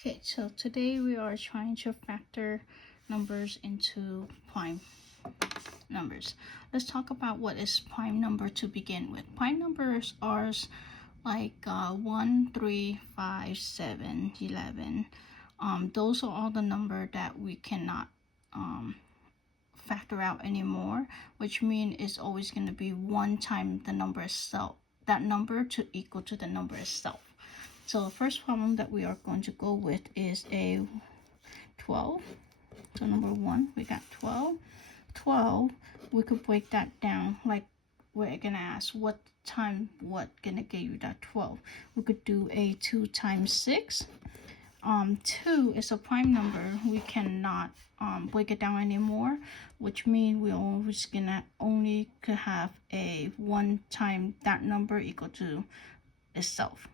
Okay, so today we are trying to factor numbers into prime numbers. Let's talk about what is prime number to begin with. Prime numbers are like 1, 3, 5, 7, 11. Those are all the number that we cannot factor out anymore, which means it's always going to be 1 time the number itself, that number to equal to the number itself. So the first problem that we are going to go with is a 12. So number 1, we got 12. 12, we could break that down like we're gonna ask what gonna give you that 12. We could do a 2 times 6. 2 is a prime number. We cannot break it down anymore, which means we always gonna only could have a 1 time that number equal to itself.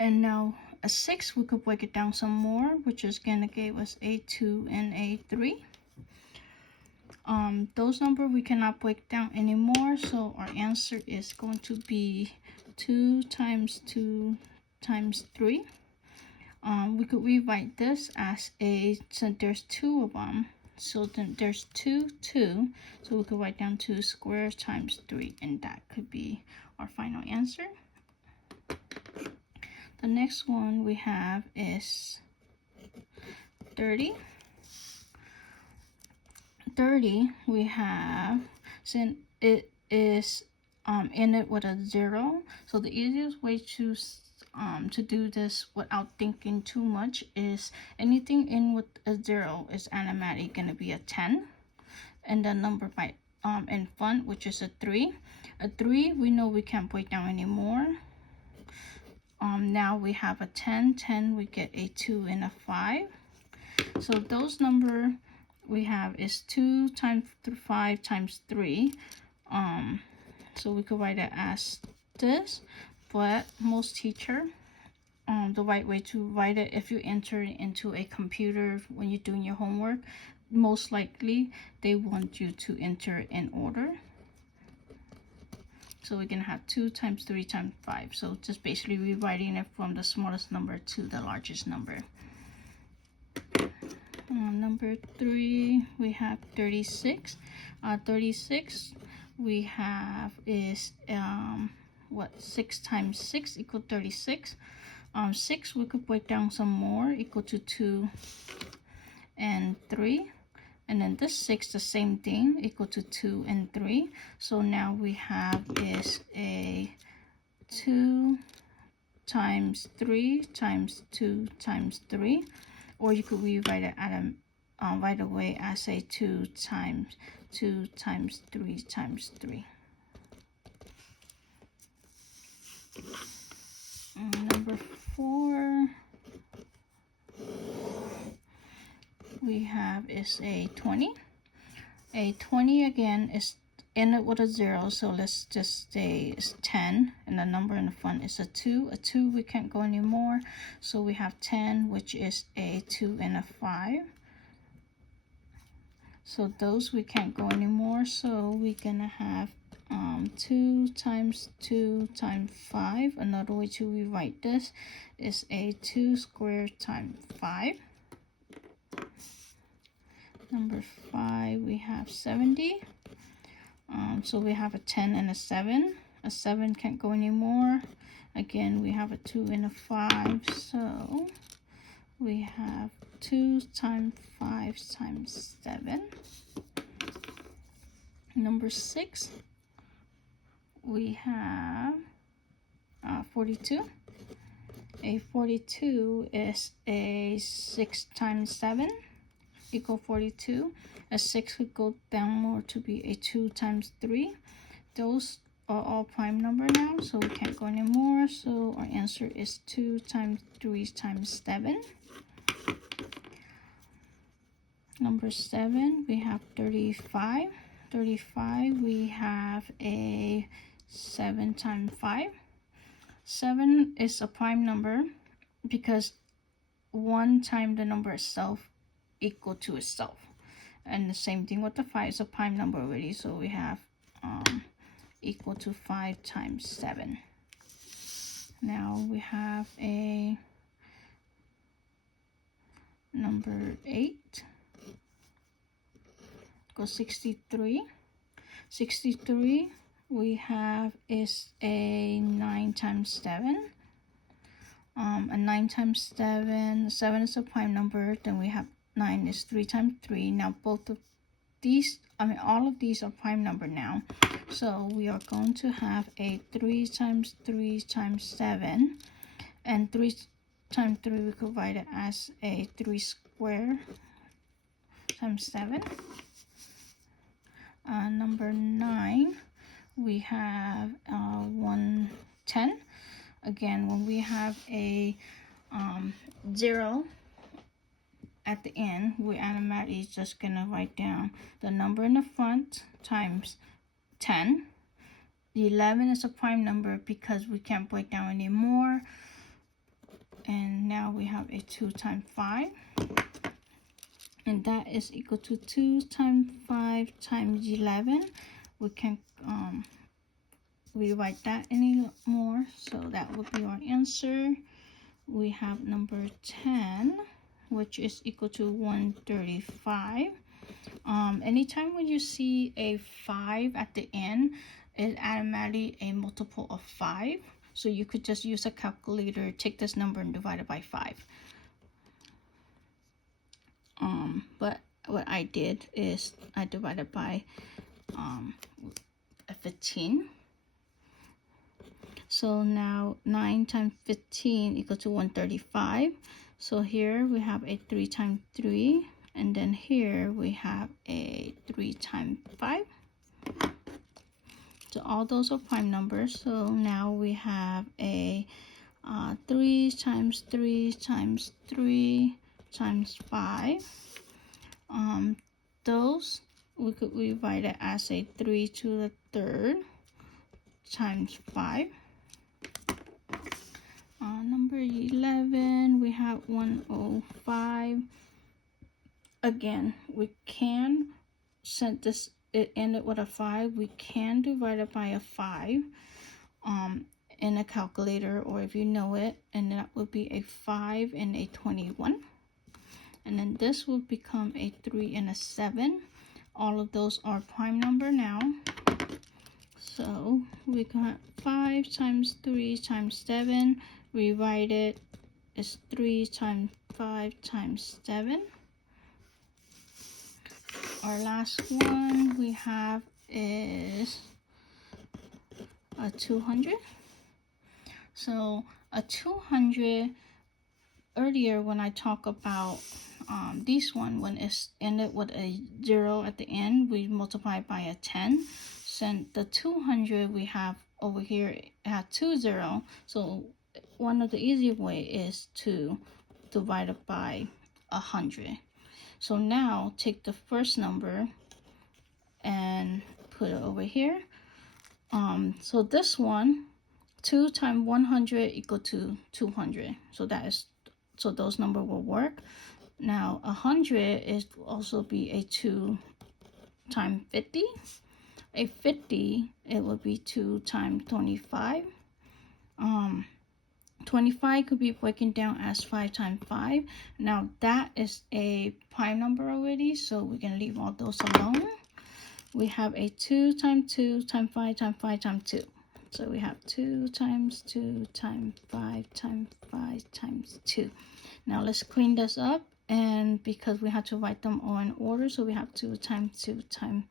And now a 6, we could break it down some more, which is gonna give us a 2 and a 3. Those numbers we cannot break down anymore, so our answer is going to be 2 times 2 times 3. We could rewrite this as so there's 2 of them, so then there's 2, so we could write down 2 squared times 3, and that could be our final answer. The next one we have is 30. 30, we have, since it is in it with a 0, so the easiest way to do this without thinking too much is anything in with a 0 is automatically going to be a 10, and the number by in front, which is a 3. A 3 we know we can't break down anymore. Now we have a 10, we get a 2 and a 5. So those number we have is 2 times 5 times 3. So we could write it as this, but most teacher, the right way to write it, if you enter it into a computer when you're doing your homework, most likely they want you to enter it in order. So we're gonna have 2 times 3 times 5. So just basically rewriting it from the smallest number to the largest number. Number 3, we have 36. 36 we have is 6 times 6 equal 36. 6 we could break down some more, equal to 2 and 3. And then this 6, the same thing, equal to 2 and 3. So now we have is a 2 times 3 times 2 times 3. Or you could rewrite it right away as a 2 times 2 times 3 times 3. Number 4, we have is a 20. A 20 again is in it with a 0, so let's just say it's 10, and the number in the front is a 2. A 2 we can't go anymore, so we have 10, which is a 2 and a 5. So those we can't go anymore, so we're gonna have 2 times 2 times 5. Another way to rewrite this is a 2 squared times 5. Number 5, we have 70. So we have a 10 and a 7. A 7 can't go anymore. Again, we have a 2 and a 5. So we have 2 times 5 times 7. Number 6, we have 42. A 42 is a 6 times 7 equal 42. A 6 would go down more to be a 2 times 3. Those are all prime number now, so we can't go anymore. So our answer is 2 times 3 times 7. Number 7, we have 35. 35, we have a 7 times 5. 7 is a prime number because 1 time the number itself equal to itself. And the same thing with the 5 is a prime number already, so we have equal to 5 times 7. Now we have a number 8 equals 63. 63 we have is a 9 times 7. A 9 times 7, 7 is a prime number, then we have 9 is 3 times 3. Now both of these, all of these are prime number now. So we are going to have a 3 times 3 times 7. And 3 times 3 we could write it as a 3 squared times 7. Number 9, we have 110. Again, when we have a 0 at the end, we automatically just gonna write down the number in the front times 10. The 11 is a prime number because we can't break down anymore. And now we have a 2 times 5. And that is equal to 2 times 5 times 11. We can't rewrite that anymore, so that would be our answer. We have number 10, which is equal to 135. Anytime when you see a 5 at the end, it's automatically a multiple of 5. So you could just use a calculator, take this number and divide it by 5. But what I did is I divided by 15. So now 9 times 15 equals to 135. So here we have a 3 times 3. And then here we have a 3 times 5. So all those are prime numbers. So now we have a 3 times 3 times 3 times 5. Those we could rewrite it as a 3 to the third times 5. Number 11, we have 105. Again, we can, since this it ended with a 5, we can divide it by a 5 in a calculator, or if you know it, and that would be a 5 and a 21. And then this will become a 3 and a 7. All of those are prime number now. So we got 5 times 3 times 7. Rewrite it is 3 times 5 times 7. Our last one we have is a 200. So a 200, earlier when I talk about this one, when it's ended with a 0 at the end, we multiply by a 10. So the 200 we have over here have 2 zeros. So one of the easy way is to divide it by 100. So now take the first number and put it over here. So this one, 2 times 100 equal to 200. So those numbers will work. Now 100 is also be a 2 times 50. A 50, it would be 2 times 25. 25 could be broken down as 5 times 5. Now that is a prime number already, so we can leave all those alone. We have a 2 times 2 times 5 times 5 times 2. So we have 2 times 2 times 5 times 5 times 2. Now let's clean this up, and because we have to write them all in order, so we have 2 times 2 times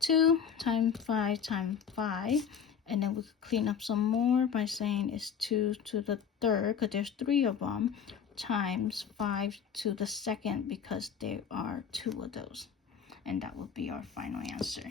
2 times 5 times 5. And then we could clean up some more by saying it's 2 to the third, because there's 3 of them, times 5 to the second, because there are 2 of those. And that would be our final answer.